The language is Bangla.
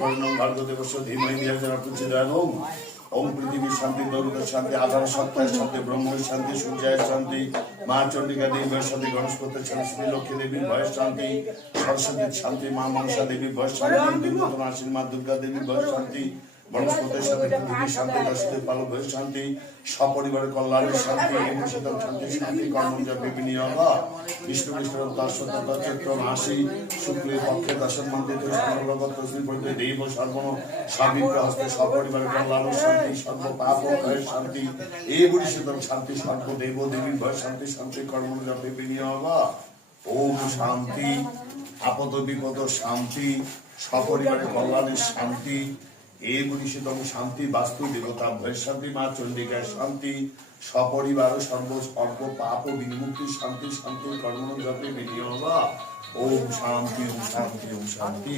বর্ণং ভার্গদেবস্য ধীমহি ধিয়া চ প্রচোদয়াৎ। ওম পৃথিবীর শান্তি, দৌলতের শান্তি, আধার সত্তার শান্তি, ব্রহ্মের শান্তি, সূর্যের শান্তি, মা চন্ডিকা দেবীর শান্তি, গণেশপতির শান্তি, শ্রী লক্ষ্মী দেবীর ভয়ের শান্তি, সরস্বতীর শান্তি, মা মনসা দেবীর ভয়ের শান্তি, দুর্গতন আশ্বিন মা দুর্গা দেবীর ভয়ের শান্তি, বনস্পতির সাথে পৃথিবীর শান্তি, দশদের পালক ভয়ের শান্তি, সপরিবারের কল্যাণের শান্তি, এবং শীতল শান্তি, শান্তি কর্মজা বিনিয়োগ। বিষ্ণু বিষ্ণুর দর্শন চৈত্র মাসি শুক্লের পক্ষে দর্শন মন্দির সর্বগত শ্রী পরিতে দেব সর্বন সাবিত্র হস্তে সপরিবারের কল্যাণ শান্তি, সর্ব পাপ ভয়ের শান্তি, এই বুড়ি শীতল শান্তি, সর্ব দেব দেবীর ভয় শান্তি, শান্তি কর্মজা বিনিয়োগ। ওম শান্তি, আপদ বিপদ শান্তি, সপরিবারের কল্যাণের শান্তি, এই বুড়িশীতম শান্তি, বাস্তু দেবতা ভয়ের শান্তি, মা চন্ডিকার শান্তি, সপরিবার সর্ব সর্ব পাপ বিমুক্তি শান্তি, শান্তি কর্ম জপে বিনিয়োগ। ওম শান্তি, ওম শান্তি, ওম শান্তি।